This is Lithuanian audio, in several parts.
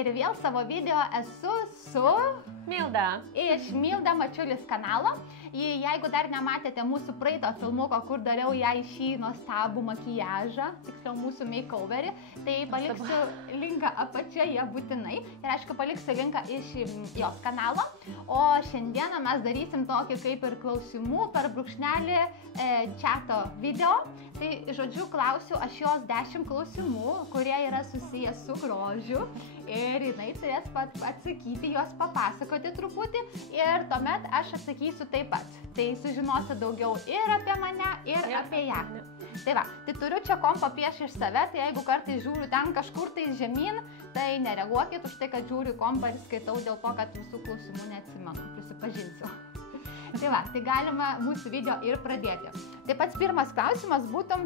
ir vėl savo video esu su Milda iš Milda Mačiulis kanalo. Jeigu dar nematėte mūsų praeito filmuko, kur dariau jai šį nuostabų makijažą, tiksliau mūsų makeoverį, tai paliksiu linką apačioje būtinai ir aišku paliksiu linką iš jos kanalo. O šiandieną mes darysim tokį kaip ir klausimų per brūkšnelį chato video. Tai žodžiu klausiu aš jos 10 klausimų, kurie yra susijęs su grožiu ir jinai turės atsakyti, jos papasakoti truputį ir tuomet aš atsakysiu taip pat. Tai sužinosi daugiau ir apie mane, ir apie ją. Tai va, tai turiu čia kompą priešais save, tai jeigu kartais žiūriu ten kažkur tai žemyn, tai nereaguokit už tai, kad žiūriu kompą ir skaitau dėl to, kad visų klausimų neatsimenu, prisipažinsiu. Tai va, tai galima mūsų video ir pradėti. Tai pats pirmas klausimas būtų,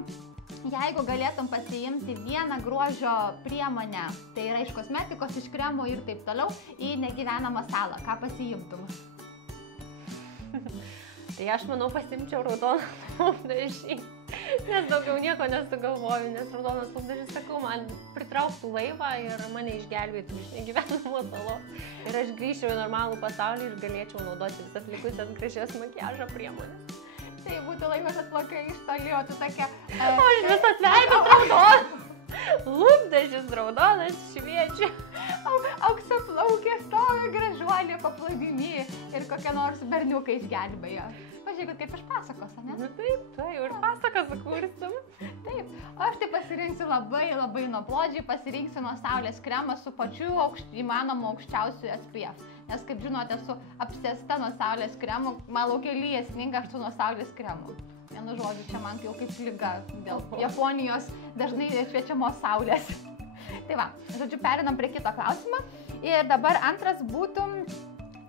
jeigu galėtum pasiimti vieną grožio priemonę, tai yra iš kosmetikos, iš kremų ir taip toliau, į negyvenamą salą, ką pasiimtum? Tai aš manau pasimčiau raudoną lūpdažį, nes daugiau nieko nesugalvoju, nes raudonas lūpdažis, sakau, man pritrauktų laivą ir mane išgelbėtų iš negyvenamos salos. Ir aš grįžčiau į normalų pasaulį ir galėčiau naudoti visas likusias gražias makiažo priemonės. Tai būtų laivas atplakai iš toli, o tu tokia... Aš visas veidas raudonas. Lūpdažis raudonas šviečia. Aukso plaukė, stovi gražuolė paplūdimy ir kokie nors berniukai išgelbėjo. Pažiūrėkit, kaip iš pasakos, ne? Nu taip, tai ir pasaką sukursim. Taip, aš tai pasirinksiu labai nuobodžiai, pasirinksiu nuo saulės kremą su pačiu įmanomu aukščiausiu SPF. Nes, kaip žinote, esu apsėsta nuo saulės kremų, man laukelį esminga aš su nuo saulės kremų. Vienu žodžiu, čia man jau kaip liga dėl Japonijos dažnai šviečiamos saulės. Tai va, žodžiu, perinam prie kito klausimo. Ir dabar antras būtų,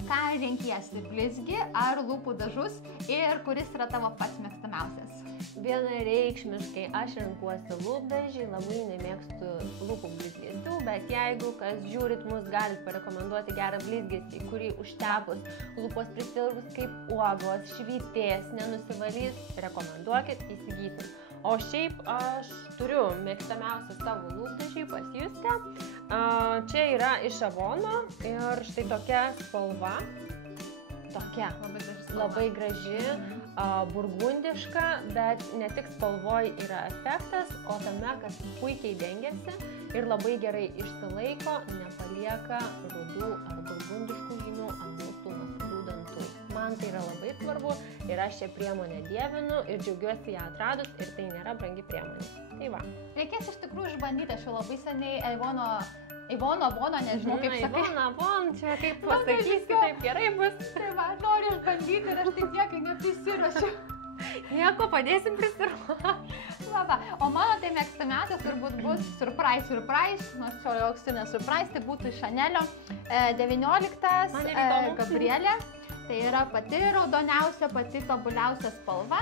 ką renkiesi, blizgi ar lūpų dažus ir kuris yra tavo pats mėgstamiausias? Vienareikšmiškai aš renkuosi lūpdažį, labai nemėgstu lūpų blizgesių, bet jeigu kas žiūrit mus, galit parekomenduoti gerą blizgesį, kurį užtepus lūpos prisilgus kaip uogos, švytės, nenusivalys, rekomenduokit, įsigysim. O šiaip aš turiu mėgstamiausią savo lūpdažį pas Justę. Čia yra iš Avono ir štai tokia spalva. Tokia labai graži, burgundiška, bet ne tik spalvoj yra efektas, o tame, kad puikiai dengiasi ir labai gerai išsilaiko, nepalieka rudų ar burgundiškų žymių ant mūsų nasrų dantų. Man tai yra labai svarbu ir aš šią priemonę dievinu ir džiaugiuosi ją atradus ir tai nėra brangi priemonė. Tai va. Reikės iš tikrųjų išbandyti, aš jau labai seniai Avono, nežinau kaip sakai. Avon, čia kaip pasakysi, taip gerai bus. Tai va, noriu išbandyti ir aš taip niekai neprisirašiu. Nieko, padėsim prisiruošti. Va, o mano tai mėgstamiausias turbūt bus Surprise, nors čia jau auksinė Surprise, tai būtų Chanelio 19 Gabrielė. Tai yra pati raudoniausia, pati tobuliausia spalva.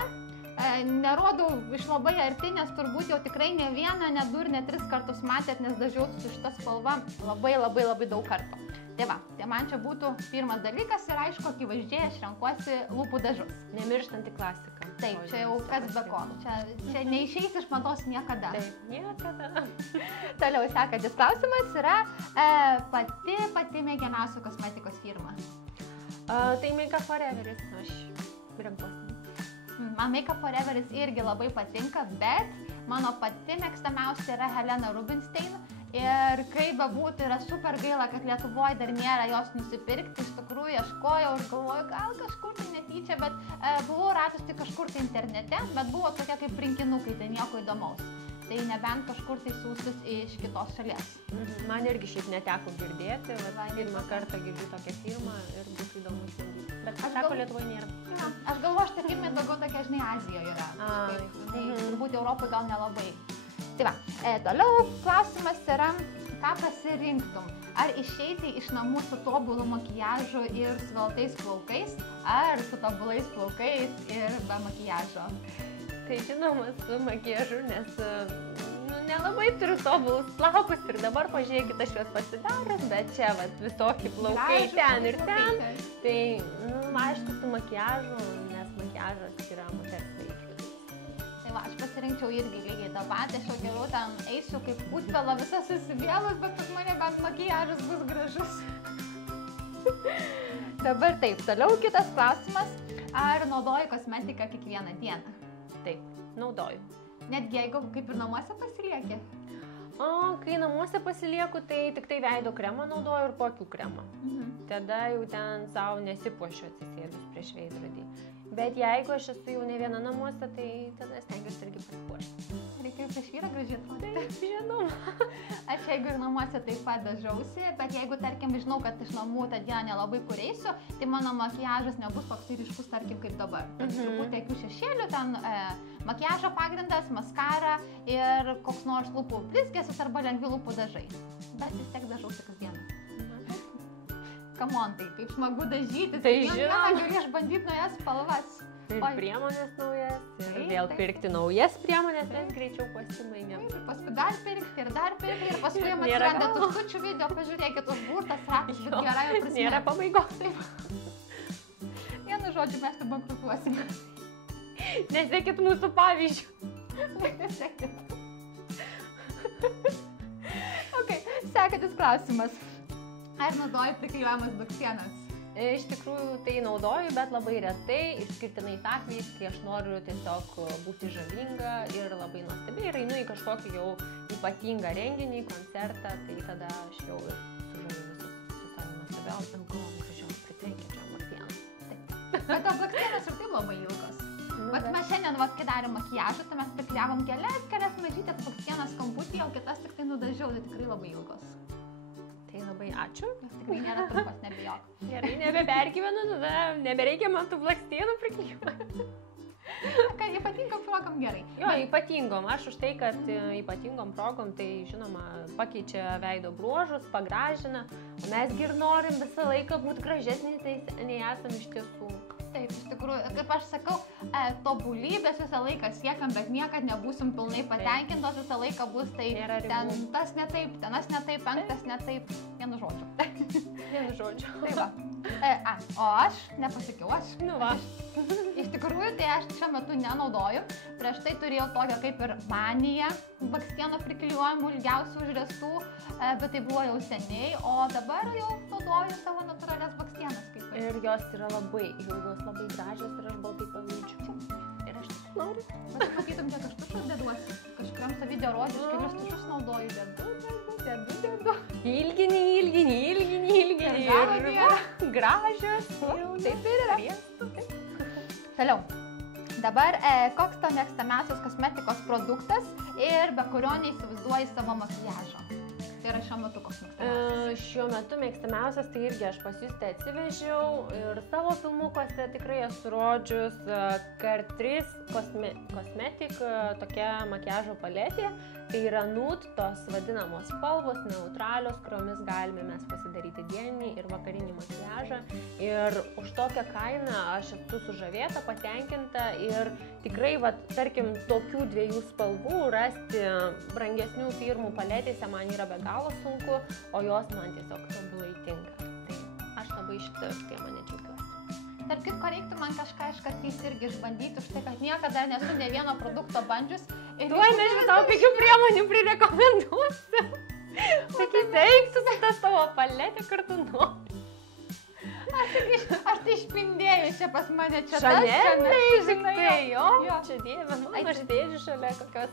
Nerodau iš labai arti, nes turbūt jau tikrai ne vieną, ne 2 ir ne 3 kartus matėt, nes dažiausi su šita spalva labai daug kartų. Tai va, tai man čia būtų pirmas dalykas ir aišku, akivaizdžiai aš renkuosi lūpų dažus. Nemirštanti klasika. Taip, čia jau kas be ko. Čia neišeis iš mados niekada. Taip, niekada. Toliau sekantis klausimas yra pati mėgiamiausia kosmetikos firma. Tai Make Up Foreveris aš renkuosi. Man Make Up Foreveris irgi labai patinka, bet mano pati mėgstamiausia yra Helena Rubinstein. Ir kaip bebūtų, yra super gaila, kad Lietuvoje dar nėra jos nusipirkti. Iš tikrųjų, ieškojau ir galvoju, gal kažkur tai netyčia, bet buvau radusi kažkur tai internete, bet buvo tokia kaip rinkinukai, tai nieko įdomaus. Tai nebent kažkur tai siūsis iš kitos šalies. Man irgi šiaip neteko girdėti, pirmą kartą girdžiu tokią firmą ir būtų įdomu išbandyti. Bet kažko Lietuvoje nėra. Aš galvoju, šitą firmą daugiau tokia, žinai, Azijoje yra. Tai turbūt Europoje gal nelabai. Tai va, toliau klausimas yra, ką pasirinktum? Ar išeiti iš namų su tobulu makijažu ir sveltais plaukais, ar su tobulais plaukais ir be makijažo? Tai žinoma, su makijažu, nes nelabai turiu tobulus plaukus ir dabar pažiūrėkit, aš juos pasidaręs, bet čia visokie plaukai ten ir ten. Tai, aišku, su makijažu, nes makijažas yra moters veiklis. Tai va, aš pasirinkčiau irgi lygiai tą patį, aš jau geriau ten eisiu kaip pusbela visas susivėlus, bet pas mane bent makijažas bus gražus. Dabar taip, toliau kitas klausimas, ar naudoji kosmetiką kiekvieną dieną? Taip, naudoju. Netgi jeigu kaip ir namuose pasilieki? O, kai namuose pasilieku, tai tik tai veido kremą naudoju ir pokių kremą. Tada jau ten savo nesipuošiu atsisėdus prieš veidrodį. Bet jeigu aš esu jau ne viena namuose, tai tada stengiuosi irgi pasipuošti. Reikia prieš vyrą gražiai atrodyti. Taip, žinoma. Aš jeigu ir namuose taip pat dažausi, bet jeigu, tarkim, žinau, kad iš namų tą dieną nelabai kur eisiu, tai mano makijažas nebus toks ryškus, tarkim, kaip dabar. Truputį akių šešėlių, ten makijažo pagrindas, maskara ir koks nors lūpų blizgėsis arba lengvi lūpų dažai. Bet vis tiek dažausi kasdieną. Come on, tai kaip smagu dažyti, tai žinoma, gali išbandyti naujas spalvas. Ir priemonės naujas, ir vėl pirkti naujas priemonės, nes greičiau pasimainėm. Ir paskui dar pirkti, ir paskui jam atsiranda tuštučių video, pažiūrėkit, užburtas ratas, bet gerai jau prasme. Nėra pabaigos. Vienu žodžiu, mes tai bankrutuosime. Nesekit mūsų pavyzdžių. Nesekit. Ok, sekantis klausimas. Ar naudoji priklijuojamas blakstienas? Iš tikrųjų tai naudoju, bet labai retai, išskirtinais atvejais, kai aš noriu tiesiog būti žavinga ir labai nuostabi ir einu į kažkokį jau ypatingą renginį, koncertą, tai tada aš jau ir sužaviu visus su savo nuostabiausiam gražiom pritrenkiančiom blakstienom. Bet to blakstienas ir taip labai ilgos. Bet mes šiandien, kai darėm makijažą, tai mes priklijavom kelias mažytės blakstienas kamputyje, o kitas tik tai nudažiau, tai tikrai labai ilgos. Tai labai ačiū. Jos tikrai nėra trumpas, nebijok. Gerai, nebepergyvenu, tada nebereikia man tų blakstienų priklijuoti. Kad ypatingom progom gerai. Jo, ypatingom. Aš už tai, kad ypatingom progom, tai žinoma, pakeičia veido bruožus, pagražina. Mes ir norim visą laiką būti gražesnis, nei esam iš tiesų. Taip, iš tikrųjų, kaip aš sakau, tobulybės visą laiką siekiam, bet niekad nebūsim pilnai patenkintos, visą laiką bus tai ten tas ne taip, tenas ne taip, penktas ne taip, vienu žodžiu. Vienu žodžiu. Tai va. O aš, nepasakiau aš. Nu va. Iš tikrųjų, tai aš šiuo metu nenaudoju. Prieš tai turėjau tokią kaip ir maniją blakstienų priklijuojamų ilgiausių užriestų, bet tai buvo jau seniai, o dabar jau naudoju savo natūralias blakstienas. Ir jos yra labai ilgos, labai gražios ir aš baltai pavydžiu. Ir aš tik noriu. Matytum, kiek aš tušus deduosi. Kažkuriam video rodžius, kelius tušus naudoju, dedu. Ilgini. Gražios. Taip ir yra. Toliau. Dabar, koks tavo mėgstamiausias kosmetikos produktas ir be kurio neįsivaizduoji savo makijažo? Tai yra šiuo metu koks mėgstamiausias? Šiuo metu mėgstamiausias tai irgi aš pas jūs atsivežiau ir savo filmukuose tikrai esu rodžius Catrice Cosmetic tokia makiažo paletė. Tai yra nude, tos vadinamos spalvos, neutralios, kuriomis galime mes pasidaryti dieninį ir vakarinį makijažą. Ir už tokią kainą aš esu sužavėta, patenkinta ir tikrai, tarkim, tokių dviejų spalvų rasti brangesnių firmų paletėse man yra be galo sunku, o jos man tiesiog tobulai tinka. Tai aš labai šitą priemonę džiaugiuosi. Tarp kitko reiktų man kažką iškatys irgi išbandyti už tai, kad niekada nesu ne vieno produkto bandžius. Tuoj nežinau, tau pigių priemonių prirekomenduosiu. Sakysi, eik su tą savo paletę, kur tu nori. Aš tai išpindėjau čia pas mane čia Chanel, žinai. Jo, čia dieve, mano aš dėžiu šalia kokios.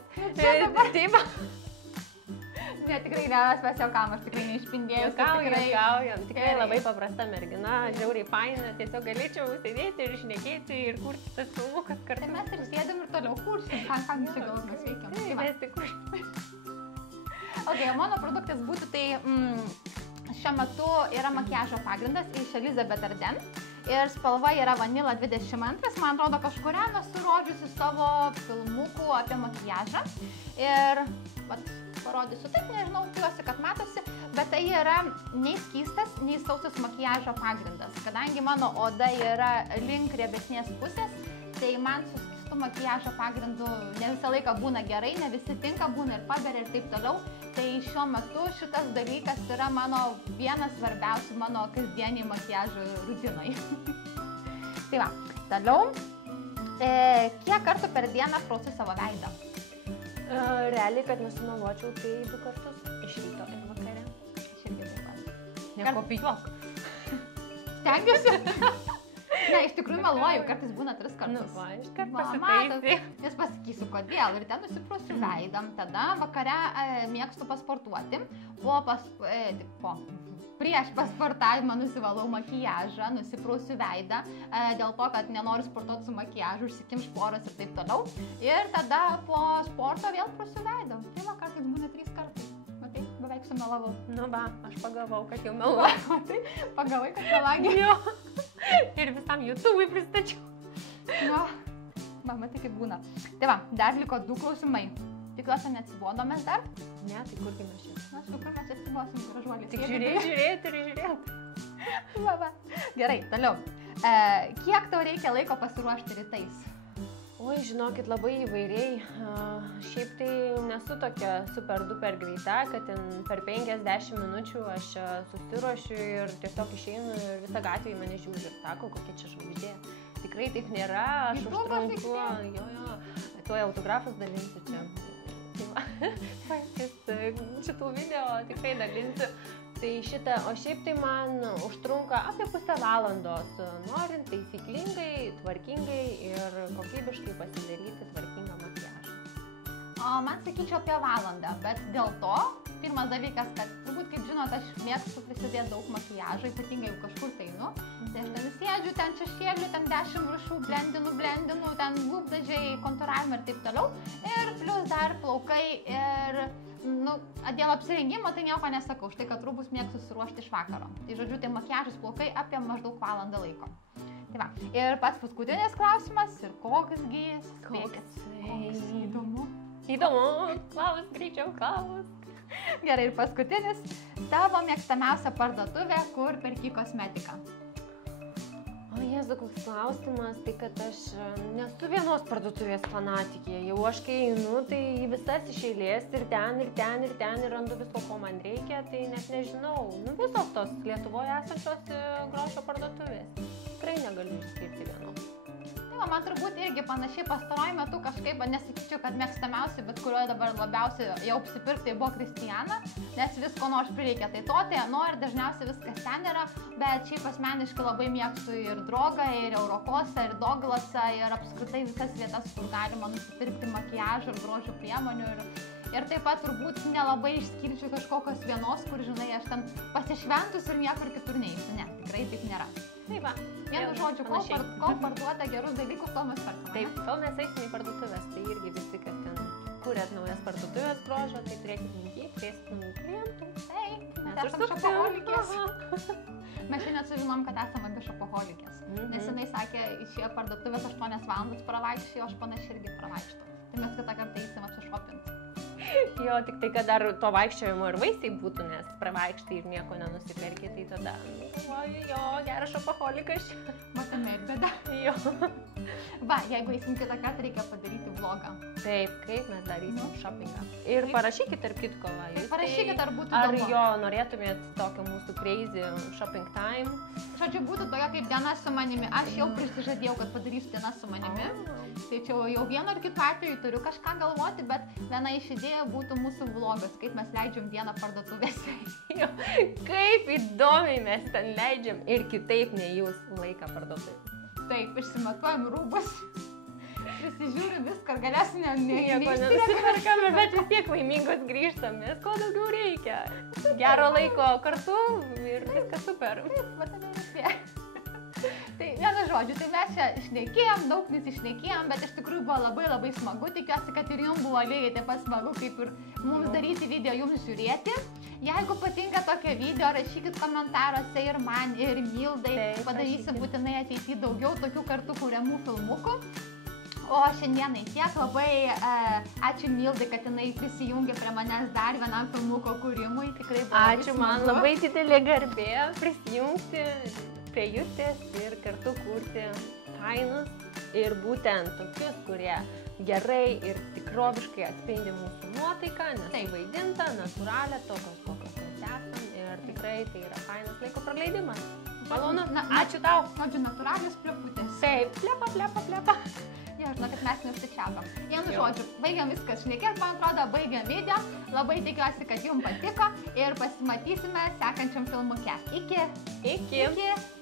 Ne, tikrai ne, mes jaukam, aš tikrai neišpindėjau. Jaukam, tikrai labai paprasta mergina, žiauriai faina, tiesiog galėčiau sėdėti ir šnekėti ir kurti tas filmukas kartu. Tai mes ir sėdam ir toliau kursim, ką čia galvos mes veikiam. Taip, mes tik kursim. Ok, mano produktas būtų tai šiuo metu yra makijažo pagrindas iš Elizabeth Arden ir spalva yra Vanilla 22, man atrodo kažkurią esu rodžiusi savo filmukų apie makijažą ir parodysiu taip, nežinau, tikiuosi, kad matosi, bet tai yra nei skystas, nei sausas makijažo pagrindas. Kadangi mano oda yra link riebesnės pusės, tai man su skistu makijažo pagrindu ne visą laiką būna gerai, ne visi tinka, būna ir paberia ir taip toliau. Tai šiuo metu šitas dalykas yra mano vienas svarbiausių mano kasdieniai makijažo rutinai. Tai va, toliau, kiek kartų per dieną prausi savo veidą? Realiai, kad nesumeluočiau, tai 2 kartus iš ryto ir vakare. Aš irgi taip pat. Nekopijuok. Stengiuosi. Ne, iš tikrųjų meluoju, kartais būna 3 kartus. Nu, va, iškart Matot, pasitaisai. nes pasakysiu kodėl. Ir ten nusiprausiu veidam, tada vakare mėgstu pasportuoti. Prieš pasportavimą nusivalau makijažą, nusiprausiu veidą, dėl to, kad nenoriu sportuoti su makijažu, užsikimš poros ir taip toliau. Ir tada po sporto vėl prausiu veidą. Tai va, kartais būna 3 kartai. Matai, beveik sumelavau. Nu va, aš pagavau, kad jau meluoju. Matai, pagavai, kad melagė. Jo. Ir visam YouTube'ui pristačiau. Na, matai, kaip būna. Tai va, dar liko 2 klausimai. Tikiuosi, neatsibodo mes dar. Ne, tai kurgi mes čia? Na, su kur mes atsibosim, gražuolį. Tik žiūrėti. Va. Gerai, toliau. Kiek tau reikia laiko pasiruošti rytais? Oi, žinokit, labai įvairiai. Šiaip tai nesu tokia super duper greita, kad ten per 50 minučių aš susiruošiu ir tiesiog išeinu ir visą gatvę į mane žiūri ir sako, kokia čia žvaigždė. Tikrai taip nėra, aš užtrunku. Jo, tuoj autografus dalinsiu čia. Šitų video tikrai dalinsiu. Tai šitą, o šiaip tai man užtrunka apie pusę valandos, norint taisyklingai, tvarkingai ir kokybiškai pasidaryti tvarkingą makijažą. O man sakyčiau apie valandą, bet dėl to, pirmas dalykas, kad turbūt, kaip žinot, aš mėgstu prisidėti daug makijažo, ypatingai jau kažkur tai einu. Tai aš ten sėdžiu, ten šešėlių, ten 10 rūšių, blendinu, ten lūpdažiai, kontūravimą ir taip toliau. Ir plus dar plaukai ir, dėl apsirengimo tai nieko nesakau, štai kad rūbus mėgstu susiruošti iš vakaro. Tai žodžiu, tai makijažas plaukai apie maždaug valandą laiko. Tai va, ir pats paskutinis klausimas, ir koksgi, spėkit. Koks įdomu. Įdomu, klaus, greičiau klaus. Gerai, ir paskutinis, tavo mėgstamiausia parduotuvė, kur perki kosmetiką? O Jėzu, koks klausimas, tai kad aš nesu vienos parduotuvės fanatikė. Jau aš kai einu, tai visas iš eilės ir ten randu visko, ko man reikia, tai net nežinau. Visos tos Lietuvoje esančios grožio parduotuvės. Tikrai negaliu išskirti vienos. Man turbūt irgi panašiai pastaruoju metu kažkaip, nesakyčiau, kad mėgstamiausia, bet kurioje dabar labiausiai jau apsipirkti buvo Kristiana, nes visko nors prireikia tai ir dažniausiai viskas ten yra, bet šiaip asmeniškai labai mėgstu ir Drogą, ir Eurokosą, ir Douglasą, ir apskritai visas vietas, kur galima nusipirkti makijažą ir grožio priemonių. Ir taip pat turbūt nelabai išskirčiau kažkokios vienos, kur, žinai, aš ten pasišventus ir niekur kitur neįsiu. Ne, tikrai taip nėra. Taip va. Vienu žodžiu, ko parduota gerus dalykus, to mes perkame. Taip, kol mes eisim į parduotuvės, tai irgi visi, kad ten kuriat naujas parduotuvės grožio, tai turėkit minty, turėsit naujų klientų. Taip, mes esame šopoholikės. Mes šiandien sužinom, kad esame abi šopoholikės. Nes jinai sakė, išėjo parduotuvės 8 valandas pravaikščiai, o aš panašiai irgi pravaikštau. Tai mes kitą kartą eisim apsišopinti. Jo, tik tai, kad dar to vaikščiojimo ir vaisiai būtų, nes pravaikštai ir nieko nenusiperki, tai tada, jo, geras šopaholikas. Matame ir bėda. Jo. Va, jeigu eisim kitą kartą, reikia padaryti vlogą. Taip, kaip mes darysim shoppingą. Ir parašykit, tarp kitko, va. Tai parašykit, ar būtų įdomu. Ar jo norėtumėt tokio mūsų crazy shopping time? Žodžiu, būtų tokia kaip diena su manimi. Aš jau prisižadėjau, kad padarysiu dieną su manimi. Tai čia jau vienu ar kitu atveju turiu kažką galvoti, bet viena iš idėjų būtų mūsų vlogas, kaip mes leidžiam dieną parduotuvėse. Kaip įdomiai mes ten leidžiam ir kitaip nei jūs laiką parduotuvėse. Taip, išsimatuojam rūbus, prisižiūrim viską, galėsim nieko nenusiperkame, bet vis tiek laimingos grįžtam, nes ko daugiau reikia. Gero laiko kartu ir viskas super. Tai vienu žodžiu, tai mes čia šnekėjom, daug nesišnekėjom, bet iš tikrųjų buvo labai labai smagu. Tikiuosi, kad ir jums buvo lygiai taip pat smagu, kaip ir mums daryti video, jums žiūrėti. Jeigu patinka tokie video, rašykit komentaruose ir man, ir Mildai. Padarysim būtinai ateityje daugiau tokių kartu kuriamų filmukų. O šiandienai tiek, labai ačiū Mildai, kad jinai prisijungė prie manęs dar vienam filmuko kūrimui. Tikrai buvo labai ačiū, man labai didelė garbė prisijungti prie Justės ir kartu kurti fainus ir būtent tokius, kurie gerai ir tikroviškai atspindi mūsų nuotaiką, nesuvaidinta, natūralią, tokios kokios mes esam ir tikrai tai yra fainas laiko praleidimas. Malonu, ačiū tau. Žodžiu, natūralios pleputės. Taip, plepa. Ja, žinokit, kad mes neužsičiaupam. Vienu žodžiu, baigiam viskas šnekėt, man atrodo, baigiam video. Labai tikiuosi, kad jums patiko ir pasimatysime sekančiam filmuke. Iki. Iki.